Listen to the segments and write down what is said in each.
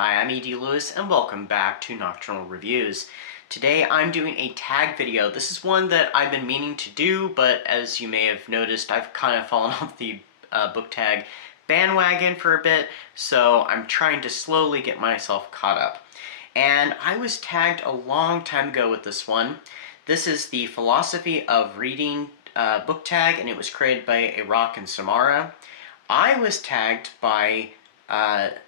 Hi, I'm E.D. Lewis, and welcome back to Nocturnal Reviews. Today I'm doing a tag video. This is one that I've been meaning to do, but as you may have noticed, I've kind of fallen off the book tag bandwagon for a bit, so I'm trying to slowly get myself caught up. And I was tagged a long time ago with this one. This is the Philosophy of Reading book tag, and it was created by Iraq and Samara. I was tagged by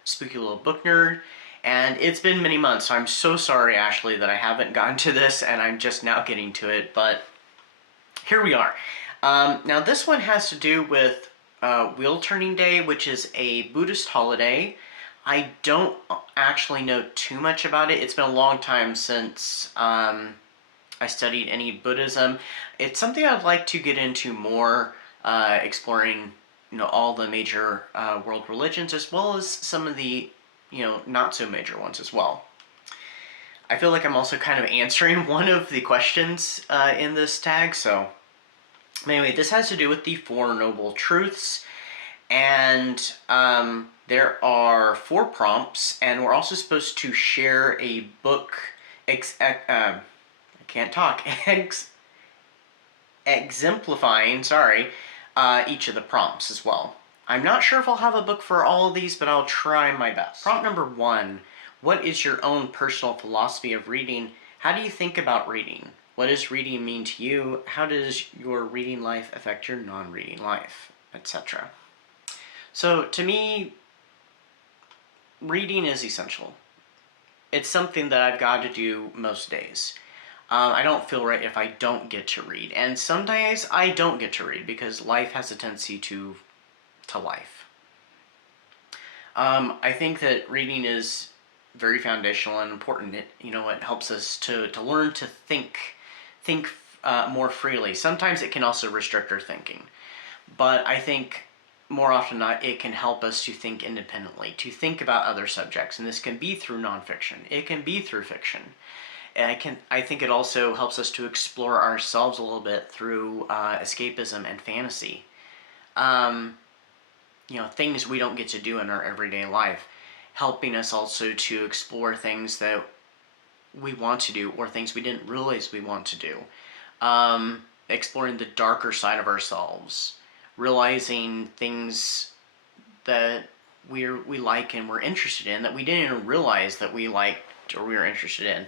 Spooky Little Book Nerd, and it's been many months, so I'm so sorry, Ashley, that I haven't gotten to this, and I'm just now getting to it, but here we are. Now, this one has to do with Wheel Turning Day, which is a Buddhist holiday. I don't actually know too much about it. It's been a long time since I studied any Buddhism. It's something I'd like to get into more, exploring all the major world religions, as well as some of the, not so major ones as well. I feel like I'm also kind of answering one of the questions in this tag, so anyway, this has to do with the Four Noble Truths, and there are 4 prompts, and we're also supposed to share a book, I can't talk, exemplifying, each of the prompts as well. I'm not sure if I'll have a book for all of these, but I'll try my best. Prompt number 1, what is your own personal philosophy of reading? How do you think about reading? What does reading mean to you? How does your reading life affect your non-reading life? Etc. So to me, reading is essential. It's something that I've got to do most days. I don't feel right if I don't get to read. And some days I don't get to read because life has a tendency to life. I think that reading is very foundational and important. It helps us to learn to think more freely. Sometimes it can also restrict our thinking. But I think more often than not, it can help us to think independently, to think about other subjects. And this can be through nonfiction. It can be through fiction. And I think it also helps us to explore ourselves a little bit through escapism and fantasy. Things we don't get to do in our everyday life. Helping us also to explore things that we want to do or things we didn't realize we want to do. Exploring the darker side of ourselves. Realizing things that we like and we're interested in that we didn't even realize that we liked or we were interested in.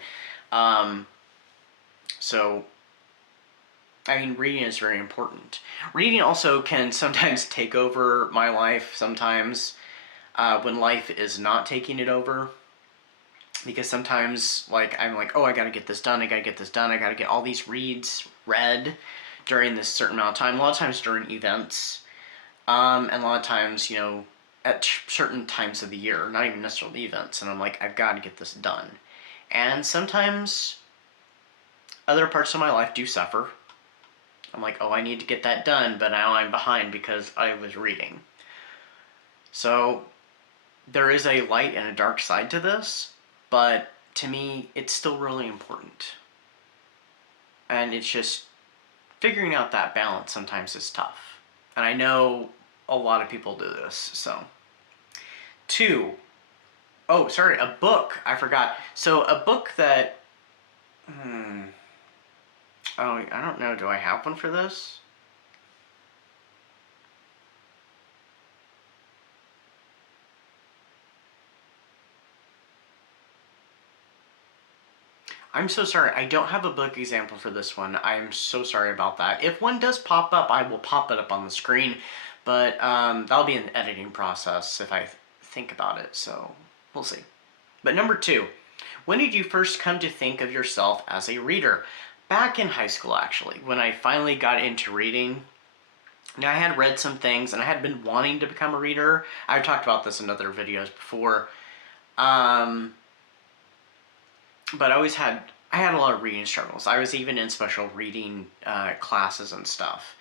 So, reading is very important. Reading also can sometimes take over my life sometimes when life is not taking it over. Because sometimes, I'm like, oh, I gotta get this done, I gotta get all these reads read during this certain amount of time. A lot of times during events, and a lot of times, at certain times of the year, not even necessarily events, and I'm like, I've got to get this done. And sometimes other parts of my life do suffer. I'm like, oh, I need to get that done, but now I'm behind because I was reading. So there is a light and a dark side to this, but to me, it's still really important. And it's just figuring out that balance sometimes is tough. And I know a lot of people do this, so. 2. Oh, sorry, a book. I forgot. So a book that, oh, I don't know. Do I have one for this? I'm so sorry. I don't have a book example for this one. I am so sorry about that. If one does pop up, I will pop it up on the screen. But that'll be an editing process if I think about it, so we'll see. But number 2, when did you first come to think of yourself as a reader? Back in high school, actually, when I finally got into reading. Now, I had read some things, and I had been wanting to become a reader. I've talked about this in other videos before. But I had a lot of reading struggles. I was even in special reading classes and stuff.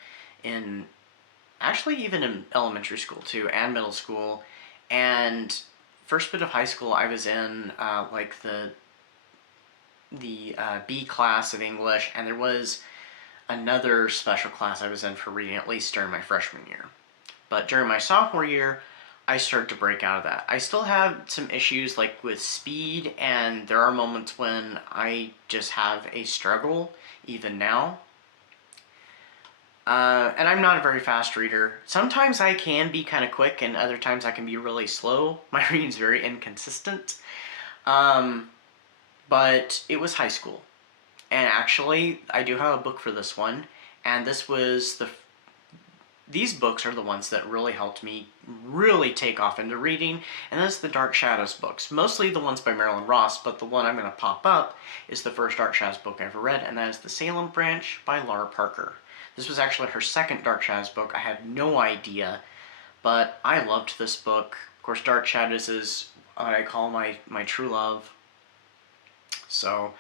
Actually, even in elementary school, too, and middle school. And first bit of high school, I was in the B class of English, and there was another special class I was in for reading, at least during my freshman year. But during my sophomore year, I start to break out of that. I still have some issues like with speed, and there are moments when I just have a struggle even now. And I'm not a very fast reader. Sometimes I can be kind of quick, and other times I can be really slow. My reading's very inconsistent. But it was high school. And actually, I do have a book for this one. And this was these books are the ones that really helped me really take off into reading. And that's the Dark Shadows books. Mostly the ones by Marilyn Ross, but the one I'm going to pop up is the first Dark Shadows book I ever read, and that is The Salem Branch by Laura Parker. This was actually her second Dark Shadows book. I had no idea, but I loved this book. Of course, Dark Shadows is what I call my true love. So,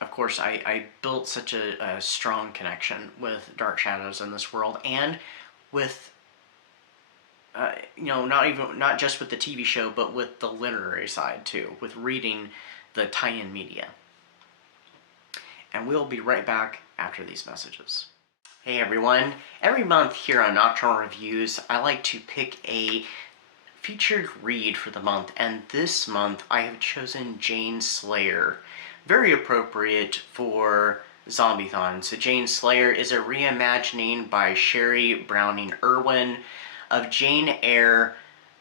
of course, I built such a strong connection with Dark Shadows in this world, and with, not just with the TV show, but with the literary side too, with reading the tie-in media. And we'll be right back after these messages. Hey everyone, every month here on Nocturnal Reviews, I like to pick a featured read for the month, and this month I have chosen Jane Slayer. Very appropriate for Zombie-thon. So Jane Slayer is a reimagining by Sherry Browning Irwin of Jane Eyre,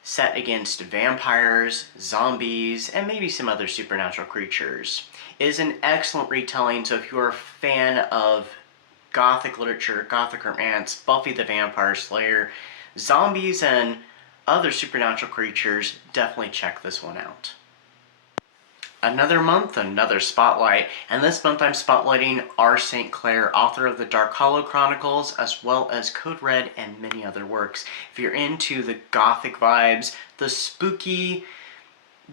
set against vampires, zombies, and maybe some other supernatural creatures. It is an excellent retelling, so if you're a fan of Gothic literature, Gothic romance, Buffy the Vampire Slayer, zombies, and other supernatural creatures, definitely check this one out. Another month, another spotlight, and this month I'm spotlighting R. St. Clair, author of the Dark Hollow Chronicles, as well as Code Red and many other works. If you're into the Gothic vibes, the spooky,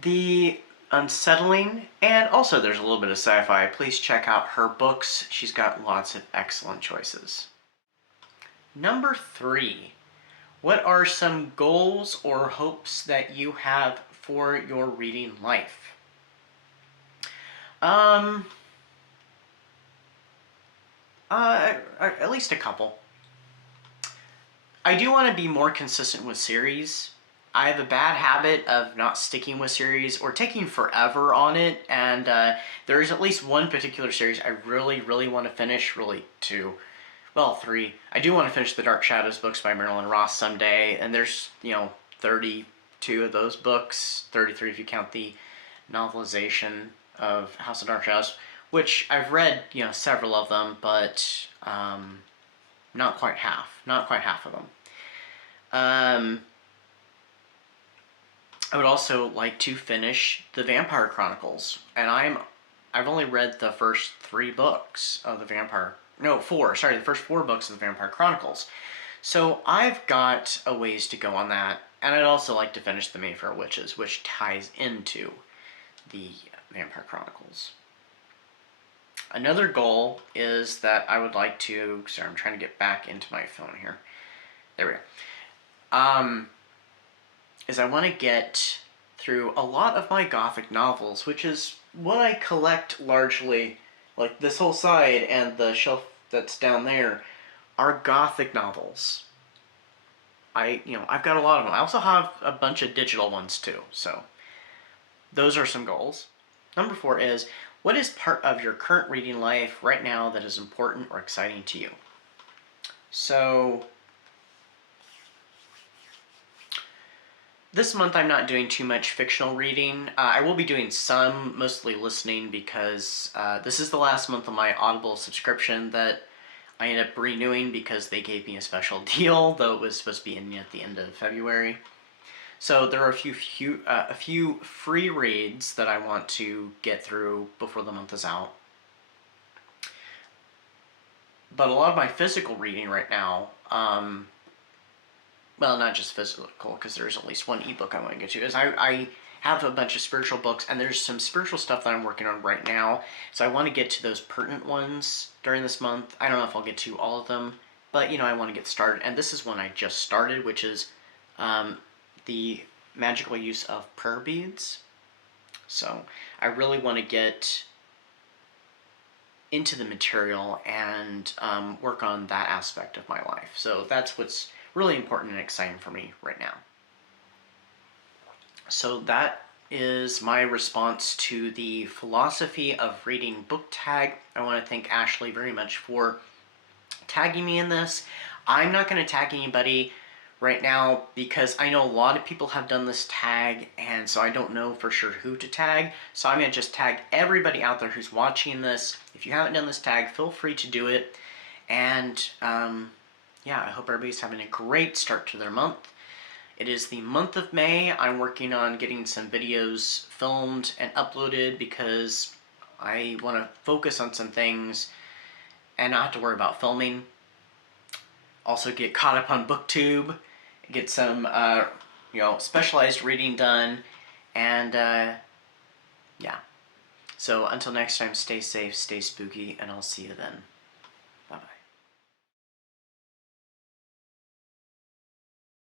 the unsettling, and also there's a little bit of sci-fi, please check out her books. She's got lots of excellent choices. Number 3. What are some goals or hopes that you have for your reading life? At least a couple. I do want to be more consistent with series. I have a bad habit of not sticking with series or taking forever on it, and there's at least one particular series I really want to finish, really two. Well, 3. I do want to finish the Dark Shadows books by Marilyn Ross someday, and there's, 32 of those books, 33 if you count the novelization of House of Dark Shadows, which I've read, several of them, but not quite half of them. I would also like to finish the Vampire Chronicles, and I've only read the first 3 books of the the first 4 books of the Vampire Chronicles. So I've got a ways to go on that, and I'd also like to finish the Mayfair Witches, which ties into the Vampire Chronicles. Another goal is that I would like to, sorry, I'm trying to get back into my phone here. There we go. Is I want to get through a lot of my Gothic novels, which is what I collect largely. Like this whole side and the shelf that's down there are Gothic novels. I've got a lot of them. I also have a bunch of digital ones too, so those are some goals. Number 4 is, what is part of your current reading life right now that is important or exciting to you? So this month I'm not doing too much fictional reading. I will be doing some, mostly listening, because this is the last month of my Audible subscription that I ended up renewing because they gave me a special deal, though it was supposed to be ending at the end of February. So there are a few free reads that I want to get through before the month is out. But a lot of my physical reading right now, well, not just physical, because there's at least one ebook I want to get to, is I have a bunch of spiritual books, and there's some spiritual stuff that I'm working on right now, so I want to get to those pertinent ones during this month. I don't know if I'll get to all of them, but, I want to get started, and this is one I just started, which is the magical use of prayer beads. So I really want to get into the material and work on that aspect of my life. So that's what's really important and exciting for me right now. So that is my response to the philosophy of reading book tag. I want to thank Ashley very much for tagging me in this. I'm not going to tag anybody right now because I know a lot of people have done this tag, and so I don't know for sure who to tag. So I'm going to just tag everybody out there who's watching this. If you haven't done this tag, feel free to do it. And yeah, I hope everybody's having a great start to their month. It is the month of May. I'm working on getting some videos filmed and uploaded because I want to focus on some things and not have to worry about filming. Also get caught up on BookTube, get some specialized reading done, and yeah. So until next time, stay safe, stay spooky, and I'll see you then.